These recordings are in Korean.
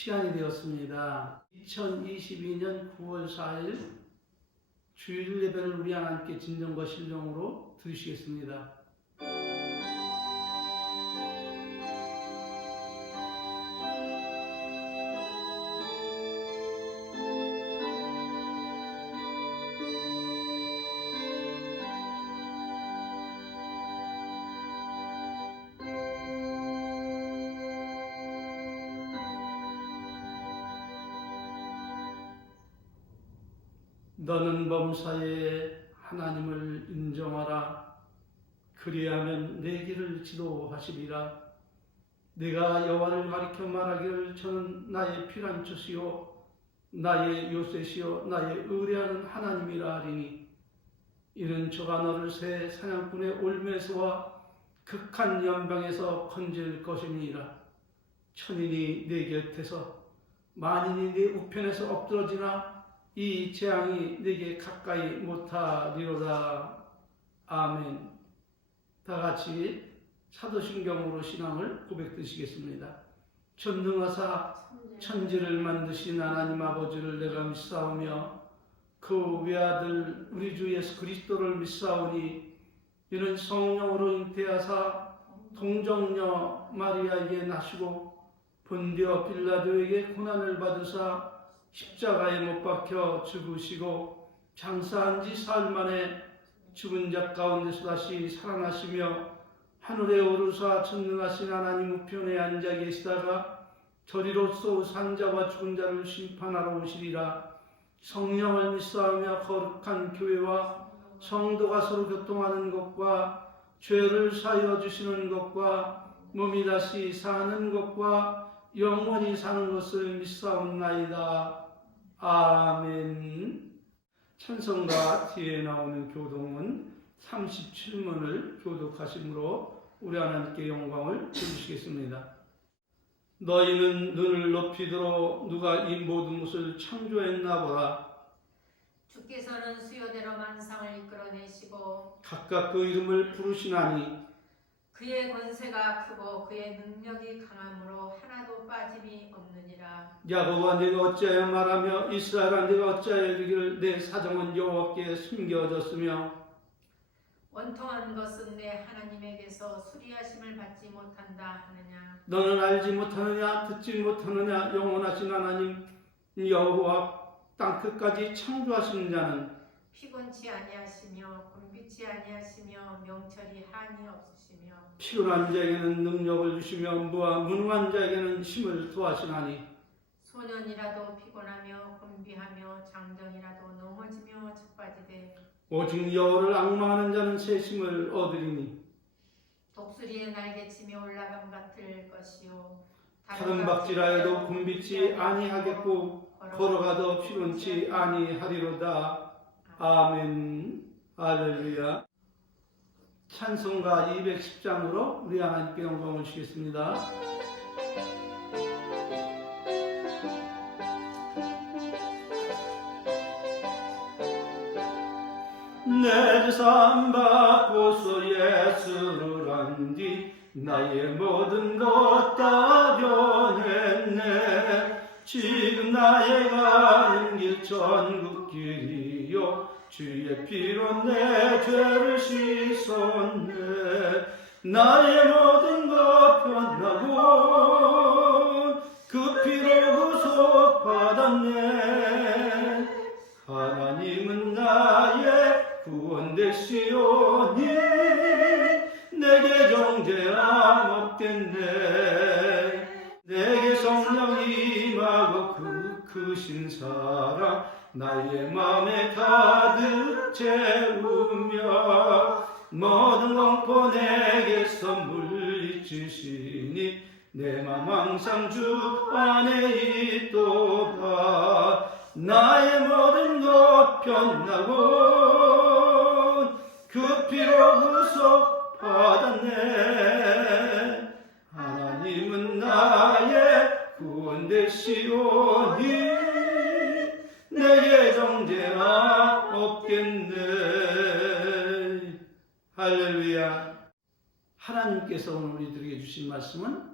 시간이 되었습니다. 2022년 9월 4일 주일 예배를 우리 하나님께 진정과 신령으로 드리시겠습니다. 너는 범사에 하나님을 인정하라. 그리하면 내 길을 지도하시리라. 내가 여호와를 가리켜 말하기를 저는 나의 피난처시요 나의 요새시요 나의 의뢰하는 하나님이라 하리니 이는 저가 너를 새 사냥꾼의 올매에서와 극한 연방에서 건질 것이니이다. 천인이 내 곁에서 만인이 내 우편에서 엎드러지나 이 재앙이 내게 가까이 못하리로다. 아멘. 다 같이 사도신경으로 신앙을 고백드리시겠습니다. 전능하사 천지를 만드신 하나님 아버지를 내가 믿사오며 그 외아들 우리 주 예수 그리스도를 믿사오니 이는 성령으로 잉태하사 동정녀 마리아에게 나시고 본디오 빌라도에게 고난을 받으사 십자가에 못 박혀 죽으시고 장사한 지 사흘 만에 죽은 자 가운데서 다시 살아나시며 하늘에 오르사 전능하신 하나님 우편에 앉아 계시다가 저리로서 산 자와 죽은 자를 심판하러 오시리라. 성령을 믿사오며 거룩한 교회와 성도가 서로 교통하는 것과 죄를 사하여 주시는 것과 몸이 다시 사는 것과 영원히 사는 것을 믿사옵나이다. 아멘. 찬송가 뒤에 나오는 교동은 37문을 교독하심으로 우리 하나님께 영광을 돌리시겠습니다. 너희는 눈을 높이 들어 누가 이 모든 것을 창조했나 보라. 주께서는 수요대로 만상을 이끌어내시고 각각 그 이름을 부르시나니 그의 권세가 크고 그의 능력이 강함으로 하나도 빠짐이 없느니라. 야곱아 네가 어찌하여 말하며 이스라엘아 네가 어찌하여 이르기를 내 사정은 여호와께 숨겨졌으며 원통한 것은 내 하나님에게서 수리하심을 받지 못한다 하느냐. 너는 알지 못하느냐 듣지 못하느냐 영원하신 하나님 여호와 땅끝까지 창조하시는 자는 피곤치 아니하시며 곤비치 아니하시며 명철이 한이 없으시며 피곤한 자에게는 능력을 주시며 무능한 자에게는 힘을 더하시나니 소년이라도 피곤하며 곤비하며 장정이라도 넘어지며 자빠지되 오직 여호와를 앙망하는 자는 새 힘을 얻으리니 독수리의 날개치며 올라감 같을 것이요 다른 박질하여도 곤비치 아니하겠고 걸어가도 피곤치 아니하리로다. 아멘. 할렐루야. 찬송가 210장으로 우리 하나님께 영광을 주시겠습니다. 내 재산 받고서 예수를 안 뒤 나의 모든 것 다 변했네. 지금 나의 가는 길 천국 길이요 주의 피로 내 죄를 씻었네. 나의 모든 것 변하고 그 피로 구속받았네. 하나님은 나의 구원 되시오니 내게 정죄함 없겠네. 내게 성령 임하고 그 크신 사랑 나의 마음에 가득 채우며 모든 공포 내게서 물리치시니 내 맘 항상 주 안에 있도다. 나의 모든 것 변하고 그 피로 구속 받았네. 하나님은 나의 구원 되시오니 내게 정죄함 없겠네. 할렐루야. 하나님께서 오늘 우리들에게 주신 말씀은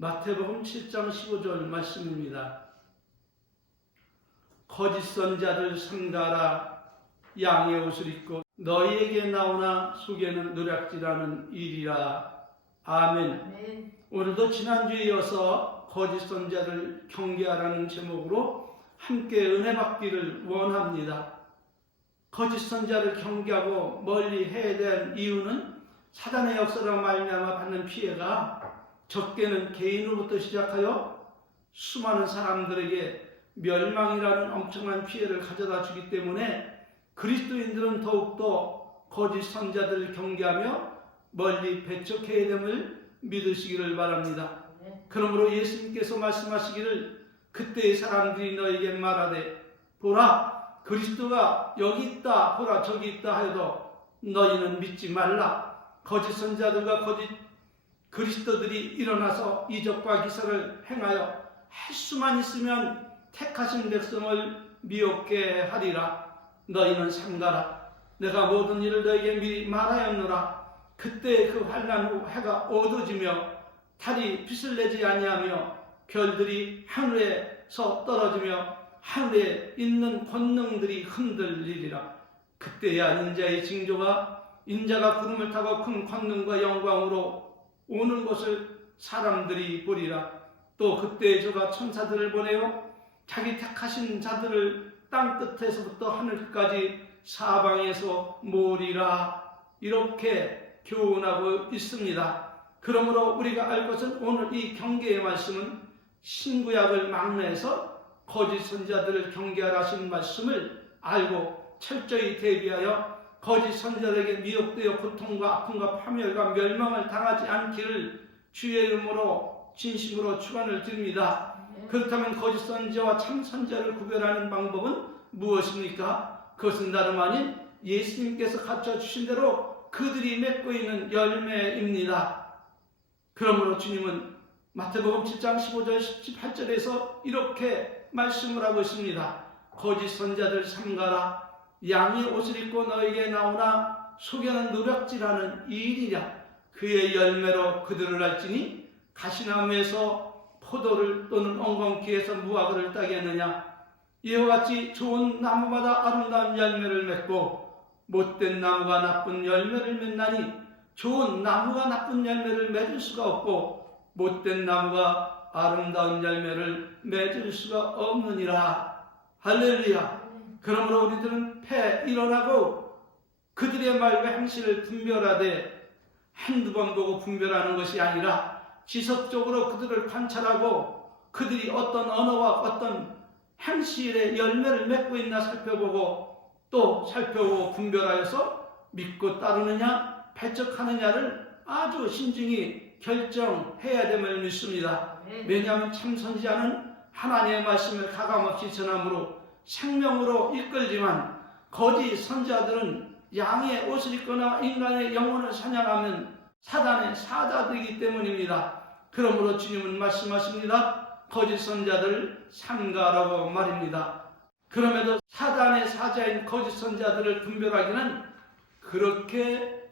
마태복음 7장 15절 말씀입니다. 거짓 선자들 삼가라. 양의 옷을 입고 너희에게 나오나 속에는 노략질하는 일이라. 아멘. 아멘. 오늘도 지난주에 이어서 거짓 선자를 경계하라는 제목으로 함께 은혜 받기를 원합니다. 거짓 선자를 경계하고 멀리 해야 될 이유는 사단의 역사로 말미암아 받는 피해가 적게는 개인으로부터 시작하여 수많은 사람들에게 멸망이라는 엄청난 피해를 가져다 주기 때문에 그리스도인들은 더욱더 거짓 선자들을 경계하며 멀리 배척해야 됨을 믿으시기를 바랍니다. 그러므로 예수님께서 말씀하시기를 그때의 사람들이 너에게 말하되 보라 그리스도가 여기 있다 보라 저기 있다 하여도 너희는 믿지 말라. 거짓 선자들과 거짓 그리스도들이 일어나서 이적과 기사를 행하여 할 수만 있으면 택하신 백성을 미혹게 하리라. 너희는 삼가라. 내가 모든 일을 너에게 미리 말하였노라. 그때 그 환난 후 해가 어두워지며 달이 빛을 내지 아니하며 별들이 하늘에서 떨어지며 하늘에 있는 권능들이 흔들리리라. 그때야 인자의 징조가 인자가 구름을 타고 큰 권능과 영광으로 오는 것을 사람들이 보리라. 또 그때 저가 천사들을 보내어 자기 택하신 자들을 땅 끝에서부터 하늘까지 사방에서 모으리라. 이렇게 교훈하고 있습니다. 그러므로 우리가 알 것은 오늘 이 경계의 말씀은 신구약을 막내해서 거짓 선자들을 경계하라 하신 말씀을 알고 철저히 대비하여 거짓 선자들에게 미혹되어 고통과 아픔과 파멸과 멸망을 당하지 않기를 주의 이름으로 진심으로 축원을 드립니다. 그렇다면 거짓 선자와 참 선자를 구별하는 방법은 무엇입니까? 그것은 다름 아닌 예수님께서 갖춰주신 대로 그들이 맺고 있는 열매입니다. 그러므로 주님은 마태복음 7장 15절 18절에서 이렇게 말씀을 하고 있습니다. 거짓 선자들 삼가라. 양의 옷을 입고 너에게 나오나 속에는 노략질하는 일이랴. 그의 열매로 그들을 알지니 가시나무에서 포도를 또는 엉겅퀴에서 무화과를 따겠느냐. 이와 같이 좋은 나무마다 아름다운 열매를 맺고 못된 나무가 나쁜 열매를 맺나니 좋은 나무가 나쁜 열매를 맺을 수가 없고 못된 나무가 아름다운 열매를 맺을 수가 없느니라. 할렐루야. 그러므로 우리들은 일어나고 그들의 말과 행실을 분별하되 한두 번 보고 분별하는 것이 아니라 지속적으로 그들을 관찰하고 그들이 어떤 언어와 어떤 행실의 열매를 맺고 있나 살펴보고 또 살펴보고 분별하여서 믿고 따르느냐 배척하느냐를 아주 신중히 결정해야 됨을 믿습니다. 왜냐하면 참 선지자는 하나님의 말씀을 가감없이 전함으로 생명으로 이끌지만 거짓 선지자들은 양의 옷을 입거나 인간의 영혼을 사냥하면 사단의 사자들이기 때문입니다. 그러므로 주님은 말씀하십니다. 거짓 선지자들 삼가라고 말입니다. 그럼에도 사단의 사자인 거짓 선지자들을 분별하기는 그렇게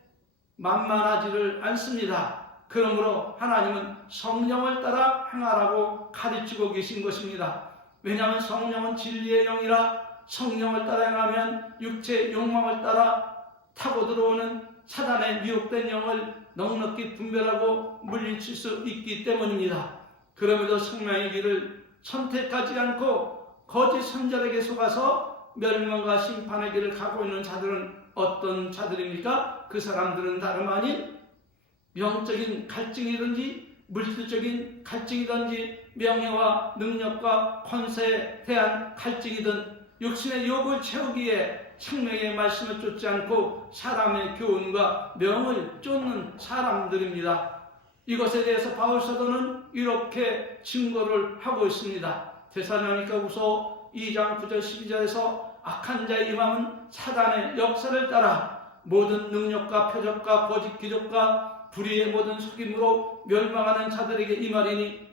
만만하지를 않습니다. 그러므로 하나님은 성령을 따라 행하라고 가르치고 계신 것입니다. 왜냐하면 성령은 진리의 영이라 성령을 따라 행하면 육체의 욕망을 따라 타고 들어오는 사단의 미혹된 영을 넉넉히 분별하고 물리칠 수 있기 때문입니다. 그럼에도 성령의 길을 선택하지 않고 거짓 선자에게 속아서 멸망과 심판의 길을 가고 있는 자들은 어떤 자들입니까? 그 사람들은 다름 아닌 영적인 갈증이든지 물질적인 갈증이든지 명예와 능력과 권세에 대한 갈증이든 육신의 욕을 채우기에 생명의 말씀을 쫓지 않고 사람의 교훈과 명을 쫓는 사람들입니다. 이것에 대해서 바울 사도는 이렇게 증거를 하고 있습니다. 데살로니가후서 2장 9절 12절에서 악한 자의 임함은 사단의 역사를 따라 모든 능력과 표적과 거짓 기적과 불의의 모든 속임으로 멸망하는 자들에게 임하리니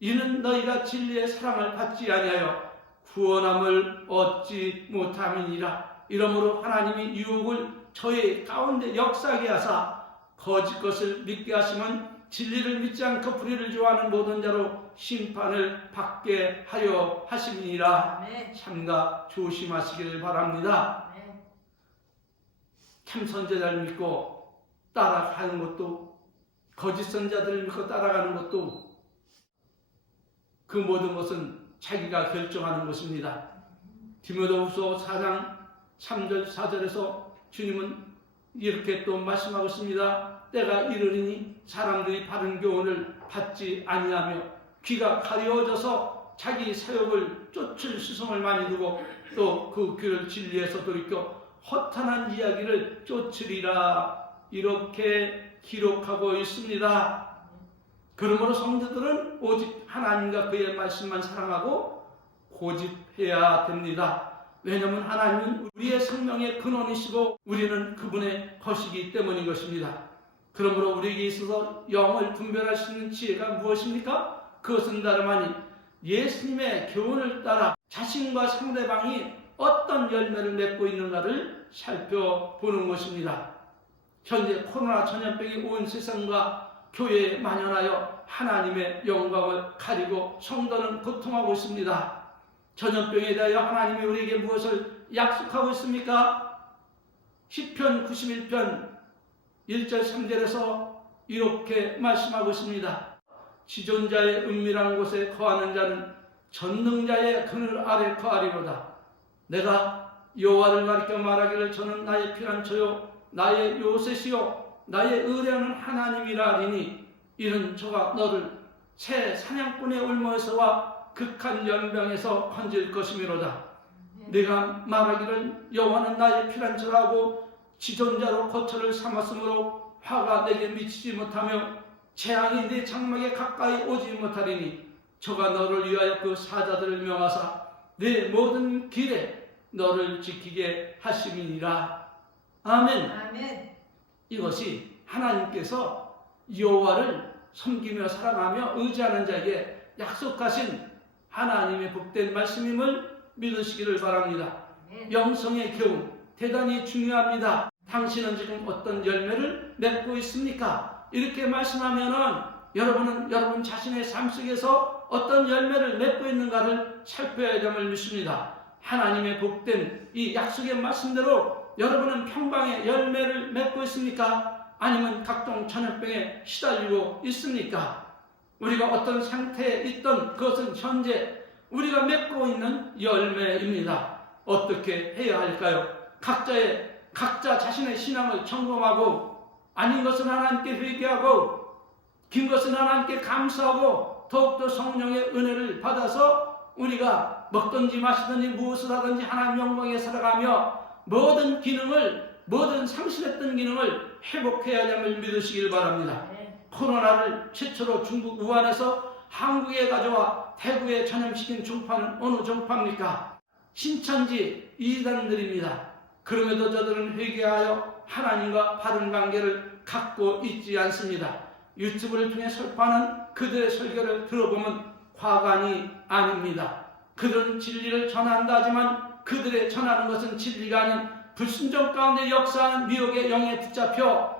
이는 너희가 진리의 사랑을 받지 아니하여 구원함을 얻지 못함이니라. 이러므로 하나님이 유혹을 저희 가운데 역사하게 하사 거짓 것을 믿게 하시면 진리를 믿지 않고 불의를 좋아하는 모든 자로 심판을 받게 하려 하심이니라. 아멘. 삼가 조심하시길 바랍니다. 아멘. 참 선지자를 믿고 따라가는 것도, 거짓 선지자들을 믿고 따라가는 것도, 그 모든 것은 자기가 결정하는 것입니다. 디모데후서 4장 3절 4절에서 주님은 이렇게 또 말씀하고 있습니다. 때가 이르리니 사람들이 바른 교훈을 받지 아니하며 귀가 가려워져서 자기 사욕을 쫓을 수성을 많이 두고 또 그 귀를 진리에서 돌이켜 허탄한 이야기를 쫓으리라. 이렇게 기록하고 있습니다. 그러므로 성도들은 오직 하나님과 그의 말씀만 사랑하고 고집해야 됩니다. 왜냐하면 하나님은 우리의 생명의 근원이시고 우리는 그분의 것이기 때문인 것입니다. 그러므로 우리에게 있어서 영을 분별할 수 있는 지혜가 무엇입니까? 그것은 다름 아닌 예수님의 교훈을 따라 자신과 상대방이 어떤 열매를 맺고 있는가를 살펴보는 것입니다. 현재 코로나 전염병이 온 세상과 교회에 만연하여 하나님의 영광을 가리고 성도는 고통하고 있습니다. 전염병에 대하여 하나님이 우리에게 무엇을 약속하고 있습니까? 시편 91편 1절 3절에서 이렇게 말씀하고 있습니다. 지존자의 은밀한 곳에 거하는 자는 전능자의 그늘 아래 거하리로다. 내가 여호와를 가리켜 말하기를 저는 나의 피난처요 나의 요새시요 나의 의뢰하는 하나님이라 하리니 이는 저가 너를 새 사냥꾼의 울모에서와 극한 연병에서 건질 것이미로다. 내가 말하기를 여호와는 나의 피난처라고 지존자로 거처를 삼았으므로 화가 내게 미치지 못하며 재앙이 내 장막에 가까이 오지 못하리니 저가 너를 위하여 그 사자들을 명하사 내 모든 길에 너를 지키게 하심이니라. 아멘. 아멘. 이것이 하나님께서 여호와를 섬기며 사랑하며 의지하는 자에게 약속하신 하나님의 복된 말씀임을 믿으시기를 바랍니다. 아멘. 영성의 교훈 대단히 중요합니다. 당신은 지금 어떤 열매를 맺고 있습니까? 이렇게 말씀하면은 여러분은 여러분 자신의 삶 속에서 어떤 열매를 맺고 있는가를 살펴야 됨을 믿습니다. 하나님의 복된 이 약속의 말씀대로 여러분은 평강의 열매를 맺고 있습니까? 아니면 각종 전염병에 시달리고 있습니까? 우리가 어떤 상태에 있던 그것은 현재 우리가 맺고 있는 열매입니다. 어떻게 해야 할까요? 각자 자신의 신앙을 점검하고 아닌 것은 하나님께 회개하고 긴 것은 하나님께 감사하고 더욱더 성령의 은혜를 받아서 우리가 먹든지 마시든지 무엇을 하든지 하나님 영광에 살아가며 모든 상실했던 기능을 회복해야 함을 믿으시길 바랍니다. 코로나를 최초로 중국 우한에서 한국에 가져와 대구에 전염시킨 종파는 어느 종파입니까? 신천지 이단들입니다. 그럼에도 저들은 회개하여 하나님과 바른 관계를 갖고 있지 않습니다. 유튜브를 통해 설파하는 그들의 설교를 들어보면 과관이 아닙니다. 그들은 진리를 전한다 하지만 그들의 전하는 것은 진리가 아닌 불순종 가운데 역사하는 미혹의 영에 붙잡혀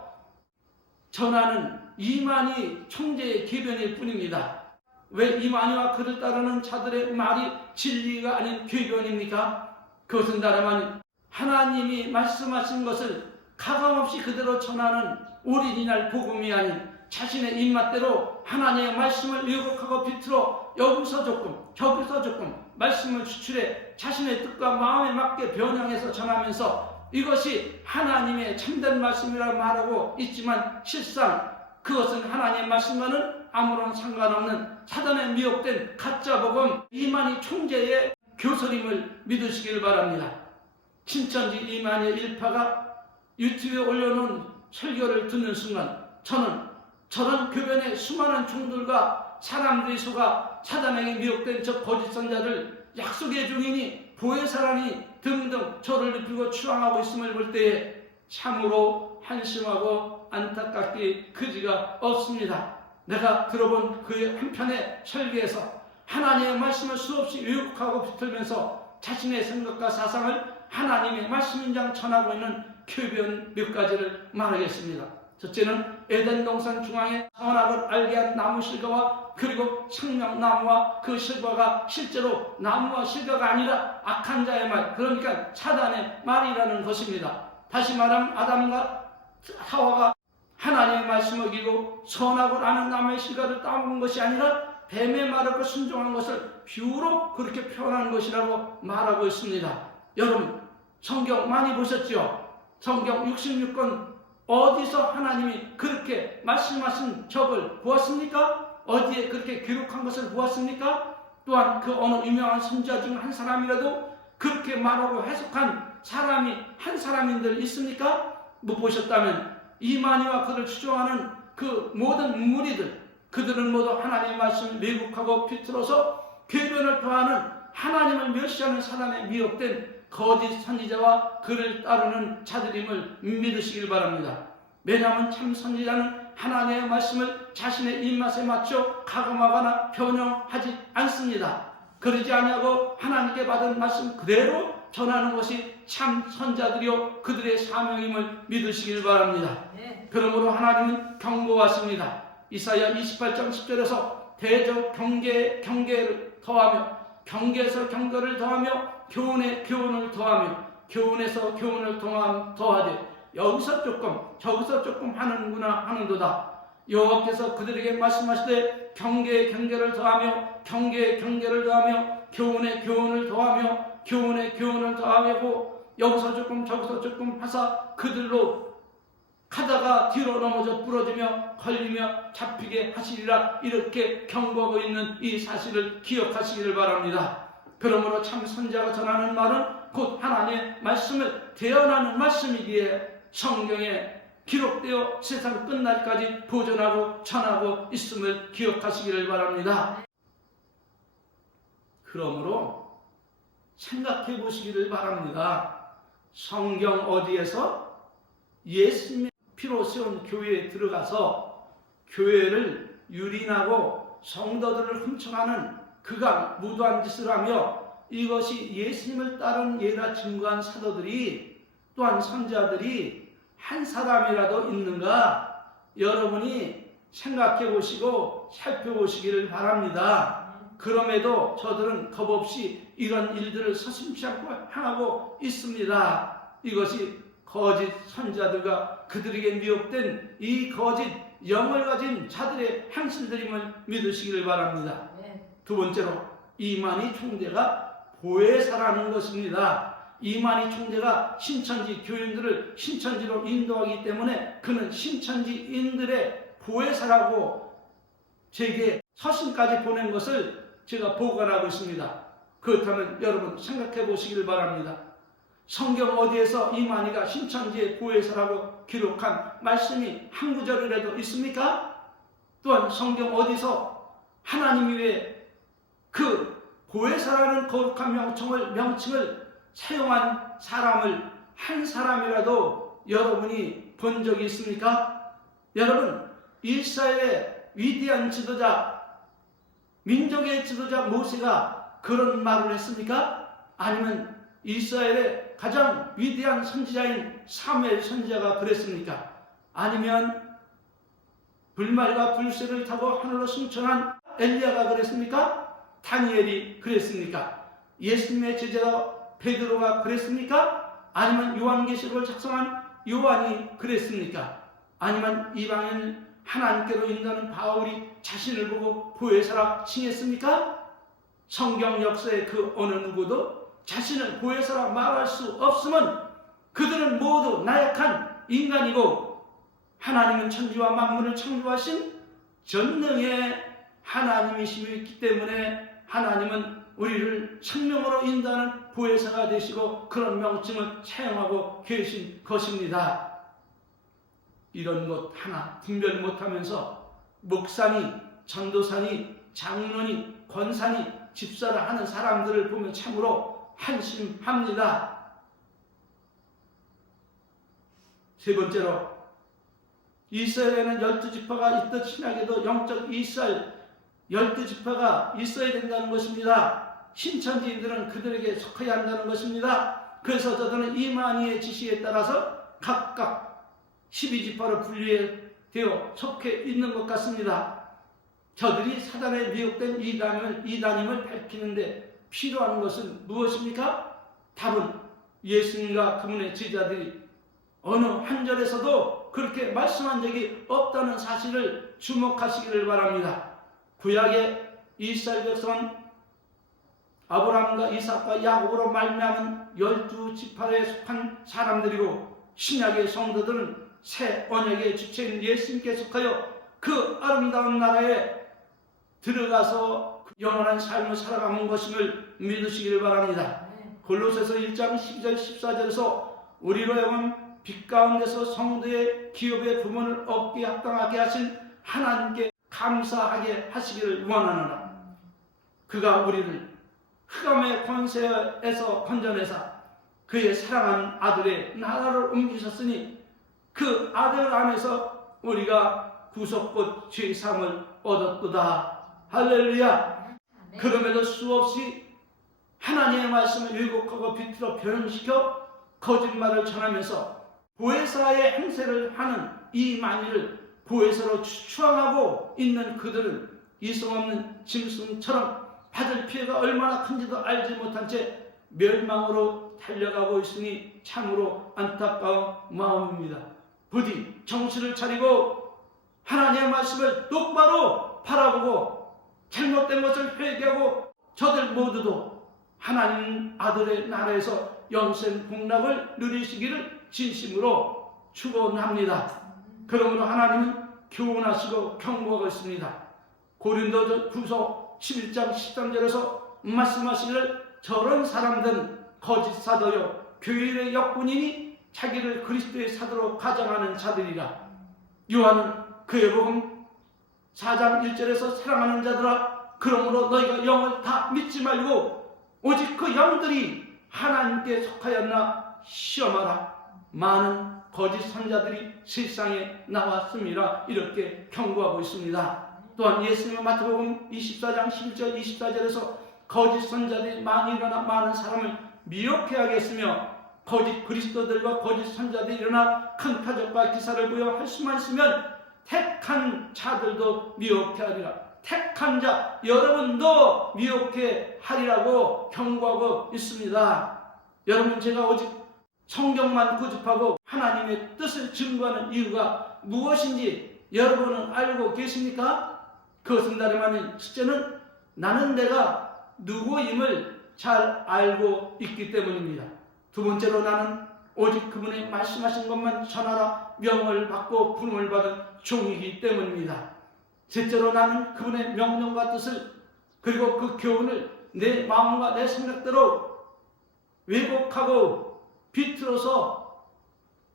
전하는 이만희 총재의 궤변일 뿐입니다. 왜 이만희와 그를 따르는 자들의 말이 진리가 아닌 궤변입니까? 그것은 다름 아닌 하나님이 말씀하신 것을 가감없이 그대로 전하는 어린이날 복음이 아닌 자신의 입맛대로 하나님의 말씀을 왜곡하고 비틀어 여기서 조금 저기서 조금 말씀을 추출해 자신의 뜻과 마음에 맞게 변형해서 전하면서 이것이 하나님의 참된 말씀이라 말하고 있지만 실상 그것은 하나님의 말씀과는 아무런 상관없는 사단에 미혹된 가짜 복음 이만희 총재의 교설임을 믿으시길 바랍니다. 신천지 이만희 일파가 유튜브에 올려놓은 설교를 듣는 순간 저는 저런 교변의 수많은 종들과 사람들이 속아 사단에게 미혹된 저 거짓 선자들 약속의 종이니 보혜사라니 등등 저를 눕히고 추앙하고 있음을 볼 때에 참으로 한심하고 안타깝기 그지가 없습니다. 내가 들어본 그 한편의 설교에서 하나님의 말씀을 수없이 왜곡하고 비틀면서 자신의 생각과 사상을 하나님의 말씀인 장 전하고 있는 궤변 몇 가지를 말하겠습니다. 첫째는 에덴 동산 중앙에 선악을 알게 한 나무 실과와 그리고 생명나무와 그 실과가 실제로 나무와 실과가 아니라 악한 자의 말, 그러니까 사단의 말이라는 것입니다. 다시 말하면 아담과 하와가 하나님의 말씀을 어기고 선악을 아는 나무의 실과를 따먹은 것이 아니라 뱀의 말을 순종한 것을 비유로 그렇게 표현한 것이라고 말하고 있습니다. 여러분 성경 많이 보셨죠? 성경 66권 어디서 하나님이 그렇게 말씀하신 적을 보았습니까? 어디에 그렇게 기록한 것을 보았습니까? 또한 그 어느 유명한 선지자 중 한 사람이라도 그렇게 말하고 해석한 사람이 한 사람인들 있습니까? 못 보셨다면 이만희와 그를 추종하는 그 모든 무리들, 그들은 모두 하나님의 말씀을 왜곡하고 비틀어서 궤변을 표하는 하나님을 멸시하는 사람에 미혹된 거짓 선지자와 그를 따르는 자들임을 믿으시길 바랍니다. 왜냐하면 참 선지자는 하나님의 말씀을 자신의 입맛에 맞춰 가감하거나 변형하지 않습니다. 그러지 아니하고 하나님께 받은 말씀 그대로 전하는 것이 참 선자들이요 그들의 사명임을 믿으시길 바랍니다. 그러므로 하나님은 경고하십니다. 이사야 28장 10절에서 대적 경계를 더하며 경계에서 경계를 더하며 교훈에 교훈을 더하며 교훈에서 교훈을 더하되 여기서 조금 저기서 조금 하는구나 하는도다. 여호와께서 그들에게 말씀하시되 경계에 경계를 더하며 경계에 경계를 더하며 교훈에 교훈을 더하며 교훈에 교훈을 더하고 여기서 조금 저기서 조금 하사 그들로 가다가 뒤로 넘어져 부러지며 걸리며 잡히게 하시리라. 이렇게 경고하고 있는 이 사실을 기억하시기를 바랍니다. 그러므로 참 선지자가 전하는 말은 곧 하나님의 말씀을 대언하는 말씀이기에 성경에 기록되어 세상 끝날까지 보존하고 전하고 있음을 기억하시기를 바랍니다. 그러므로 생각해 보시기를 바랍니다. 성경 어디에서 예수님의 피로 세운 교회에 들어가서 교회를 유린하고 성도들을 훔쳐가는 그가 무도한 짓을 하며 이것이 예수님을 따른 예라 증거한 사도들이 또한 선지자들이 한 사람이라도 있는가 여러분이 생각해 보시고 살펴보시기를 바랍니다. 그럼에도 저들은 겁없이 이런 일들을 서슴지 않고 행하고 있습니다. 이것이 거짓 선지자들과 그들에게 미혹된 이 거짓 영을 가진 자들의 행실들임을 믿으시기를 바랍니다. 두 번째로 이만희 총재가 보혜사라는 것입니다. 이만희 총재가 신천지 교인들을 신천지로 인도하기 때문에 그는 신천지인들의 보혜사라고 제게 서신까지 보낸 것을 제가 보관하고 있습니다. 그렇다면 여러분 생각해 보시길 바랍니다. 성경 어디에서 이만희가 신천지의 보혜사라고 기록한 말씀이 한 구절이라도 있습니까? 또한 성경 어디서 하나님 위에 그 보혜사라는 거룩한 명칭을 사용한 사람을 한 사람이라도 여러분이 본 적이 있습니까? 여러분 이스라엘의 위대한 지도자, 민족의 지도자 모세가 그런 말을 했습니까? 아니면 이스라엘의 가장 위대한 선지자인 사무엘 선지자가 그랬습니까? 아니면 불말과 불새를 타고 하늘로 승천한 엘리야가 그랬습니까? 다니엘이 그랬습니까? 예수님의 제자 베드로가 그랬습니까? 아니면 요한계시록을 작성한 요한이 그랬습니까? 아니면 이방인 하나님께로 인도하는 바울이 자신을 보고 보혜사라 칭했습니까? 성경 역사의 그 어느 누구도 자신을 보혜사라 말할 수 없음은 그들은 모두 나약한 인간이고 하나님은 천지와 만물을 창조하신 전능의 하나님이시기 때문에 하나님은 우리를 생명으로 인도하는 보혜사가 되시고 그런 명칭을 사용하고 계신 것입니다. 이런 것 하나 분별 못하면서 목사니, 전도사니, 장로니, 권사니, 집사를 하는 사람들을 보면 참으로 한심합니다. 세 번째로 이스라엘에는 12지파가 있듯 신약에도 영적 이스라엘 12지파가 있어야 된다는 것입니다. 신천지인들은 그들에게 속해야 한다는 것입니다. 그래서 저들은 이만희의 지시에 따라서 각각 12지파로 분리되어 속해 있는 것 같습니다. 저들이 사단에 미혹된 이단임을 밝히는데 필요한 것은 무엇입니까? 답은 예수님과 그분의 제자들이 어느 한 절에서도 그렇게 말씀한 적이 없다는 사실을 주목하시기를 바랍니다. 구약의 이스라엘 백성은 아브라함과 이삭과 야곱으로 말미암은 12지파에 속한 사람들이고, 신약의 성도들은 새 언약의 주체인 예수님께 속하여 그 아름다운 나라에 들어가서 영원한 삶을 살아가는 것임을 믿으시기를 바랍니다. 골로새서 1장 12절 14절에서 우리로 하여금 빛 가운데서 성도의 기업의 부문을 얻기에 합당하게 하신 하나님께 감사하게 하시기를 원하노라. 그가 우리를 흑암의 권세에서 건져내사 그의 사랑하는 아들의 나라를 옮기셨으니 그 아들 안에서 우리가 구속곧 죄사함을 얻었도다. 할렐루야. 그럼에도 수없이 하나님의 말씀을 왜곡하고 비틀어 변형시켜 거짓말을 전하면서 보혜사의 행세를 하는 이 만일을 보혜사로 추앙하고 있는 그들은 이성 없는 짐승처럼 받을 피해가 얼마나 큰지도 알지 못한 채 멸망으로 달려가고 있으니 참으로 안타까운 마음입니다. 부디 정신을 차리고 하나님의 말씀을 똑바로 바라보고 잘못된 것을 회개하고 저들 모두도 하나님 아들의 나라에서 영생 복락을 누리시기를 진심으로 축원합니다. 그러므로 하나님은 교훈하시고 경고하고 있습니다. 고린도후서 11장 13절에서 말씀하시기를 저런 사람들은 거짓 사도요 교회의 역군이니 자기를 그리스도의 사도로 가장하는 자들이라. 요한은 그의 복음 4장 1절에서 사랑하는 자들아 그러므로 너희가 영을 다 믿지 말고 오직 그 영들이 하나님께 속하였나 시험하라. 많은 거짓 선자들이 세상에 나왔습니다. 이렇게 경고하고 있습니다. 또한 예수님은 마태복음 24장 11절 24절에서 거짓 선자들이 많이 일어나 많은 사람을 미혹해 하겠으며 거짓 그리스도들과 거짓 선자들이 일어나 큰 타적과 기사를 부여 할 수만 있으면 택한 자들도 미혹해 하리라. 택한 자 여러분도 미혹해 하리라고 경고하고 있습니다. 여러분, 제가 오직 성경만 고집하고 하나님의 뜻을 증거하는 이유가 무엇인지 여러분은 알고 계십니까? 그것은 다름 아닌 첫째는 나는 내가 누구임을 잘 알고 있기 때문입니다. 두 번째로 나는 오직 그분의 말씀하신 것만 전하라 명을 받고 부름을 받은 종이기 때문입니다. 셋째로 나는 그분의 명령과 뜻을 그리고 그 교훈을 내 마음과 내 생각대로 왜곡하고 비틀어서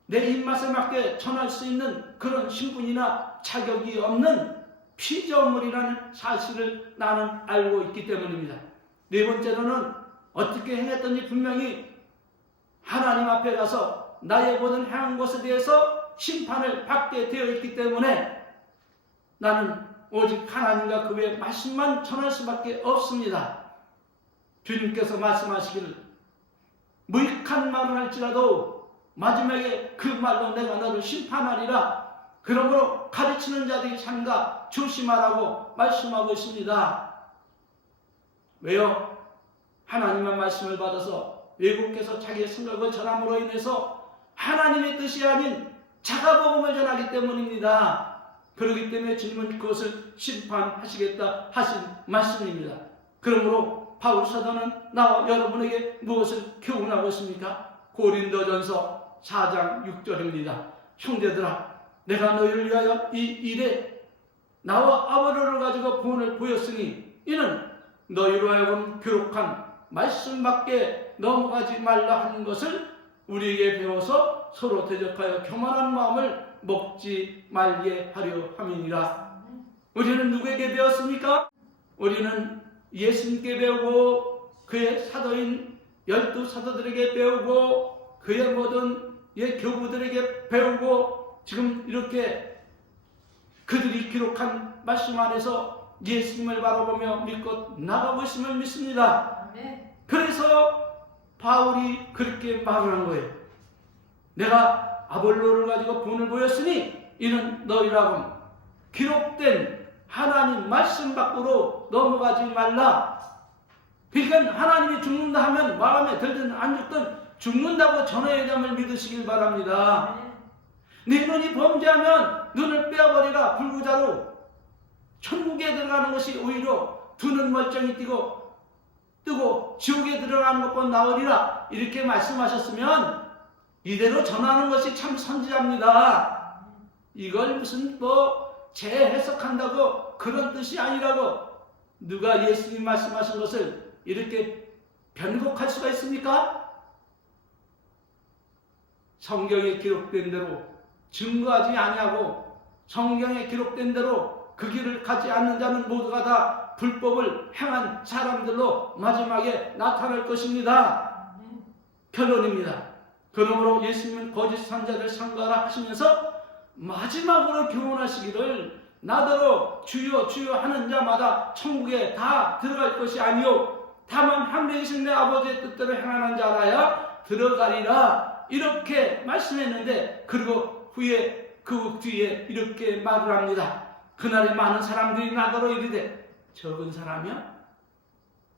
내 입맛에 맞게 전할 수 있는 그런 신분이나 자격이 없는 피조물이라는 사실을 나는 알고 있기 때문입니다. 네 번째로는 어떻게 행했든지 분명히 하나님 앞에 가서 나의 모든 행한 것에 대해서 심판을 받게 되어 있기 때문에 나는 오직 하나님과 그의 말씀만 전할 수밖에 없습니다. 주님께서 말씀하시기를 무익한 말을 할지라도 마지막에 그 말로 내가 너를 심판하리라. 그러므로 가르치는 자들이 삼가 조심하라고 말씀하고 있습니다. 왜요? 하나님의 말씀을 받아서 왜곡해서 자기의 생각을 전함으로 인해서 하나님의 뜻이 아닌 자가복음을 전하기 때문입니다. 그렇기 때문에 주님은 그것을 심판하시겠다 하신 말씀입니다. 그러므로 바울 사도는 나와 여러분에게 무엇을 교훈하고 있습니까? 고린도전서 4장 6절입니다. 형제들아, 내가 너희를 위하여 이 일에 나와 아버지를 가지고 본을 보였으니 이는 너희로 하여금 교록한 말씀밖에 넘어가지 말라 하는 것을 우리에게 배워서 서로 대적하여 교만한 마음을 먹지 말게 하려 함이니라. 우리는 누구에게 배웠습니까? 우리는 예수님께 배우고 그의 사도인 12사도들에게 배우고 그의 모든 교부들에게 배우고 지금 이렇게 그들이 기록한 말씀 안에서 예수님을 바라보며 믿고 나가고 있음을 믿습니다. 그래서 바울이 그렇게 말을 한 거예요. 내가 아볼로를 가지고 본을 보였으니 이는 너희라고 기록된 하나님 말씀 밖으로 넘어가지 말라. 그러니까 하나님이 죽는다 하면 마음에 들든 안 죽든 죽는다고 전해야 됨을 믿으시길 바랍니다. 네 눈이 범죄하면 눈을 빼어버리라. 불구자로 천국에 들어가는 것이 오히려 두 눈 멀쩡히 뜨고 지옥에 들어가는 것보다 나으리라. 이렇게 말씀하셨으면 이대로 전하는 것이 참 선지자입니다. 이걸 무슨 재해석한다고 그런 뜻이 아니라고 누가 예수님 말씀하신 것을 이렇게 변곡할 수가 있습니까? 성경에 기록된 대로 증거하지 아니하고 성경에 기록된 대로 그 길을 가지 않는 자는 모두가 다 불법을 행한 사람들로 마지막에 나타날 것입니다. 결론입니다. 그러므로 예수님은 거짓 선자를 삼가라 하시면서 마지막으로 교훈하시기를 나더러 주여 주여 하는 자마다 천국에 다 들어갈 것이 아니요 다만 한 명이신 내 아버지의 뜻대로 행하는 자라야 들어가리라. 이렇게 말씀했는데 그리고 그 뒤에 이렇게 말을 합니다. 그날에 많은 사람들이 나더러 이르되 적은 사람이야?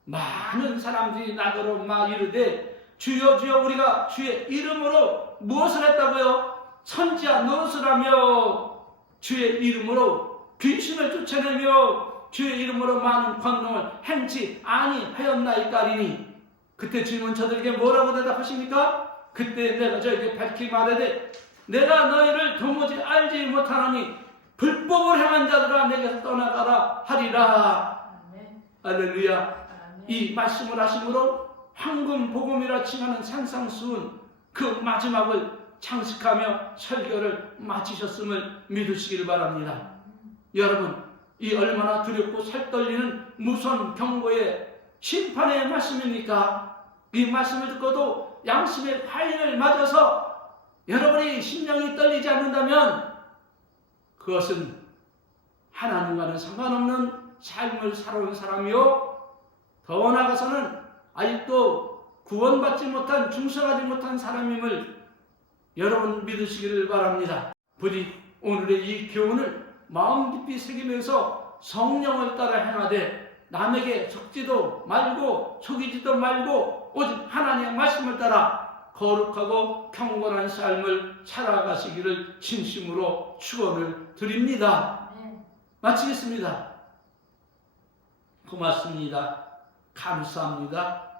많은 사람들이 나더러 막 이르되 주여 주여 우리가 주의 이름으로 무엇을 했다고요? 선지자 노릇을 하며 주의 이름으로 귀신을 쫓아내며 주의 이름으로 많은 권능을 행치 아니하였나이까리니. 그때 주님은 저들에게 뭐라고 대답하십니까? 그때 내가 저에게 밝히 말하되 내가 너희를 도무지 알지 못하노니 불법을 행한 자들아 내게서 떠나가라 하리라. 할렐루야. 이 말씀을 하심으로 황금 복음이라 칭하는 산상수훈 그 마지막을 장식하며 설교를 마치셨음을 믿으시길 바랍니다. 여러분, 이 얼마나 두렵고 살떨리는 무서운 경고의 심판의 말씀입니까? 이 말씀을 듣고도 양심의 화인을 맞아서 여러분이 심령이 떨리지 않는다면 그것은 하나님과는 상관없는 삶을 살아온 사람이요 더 나아가서는 아직도 구원받지 못한 중생하지 못한 사람임을 여러분 믿으시기를 바랍니다. 부디 오늘의 이 교훈을 마음 깊이 새기면서 성령을 따라 행하되 남에게 속지도 말고 속이지도 말고 오직 하나님의 말씀을 따라 거룩하고 경건한 삶을 살아가시기를 진심으로 축원을 드립니다. 마치겠습니다. 고맙습니다. 감사합니다.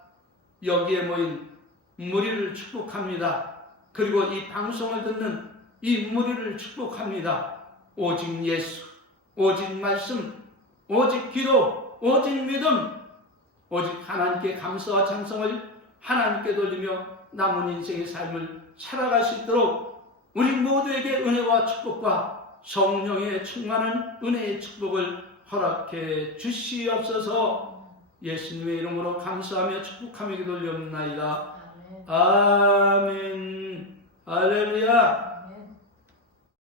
여기에 모인 무리를 축복합니다. 그리고 이 방송을 듣는 이 무리를 축복합니다. 오직 예수, 오직 말씀, 오직 기도, 오직 믿음, 오직 하나님께 감사와 찬송을 하나님께 돌리며 남은 인생의 삶을 살아갈 수 있도록 우리 모두에게 은혜와 축복과 성령의 충만한 은혜의 축복을 허락해 주시옵소서. 예수님의 이름으로 감사하며 축복하며 기도 올리옵나이다. 아멘. 할렐루야.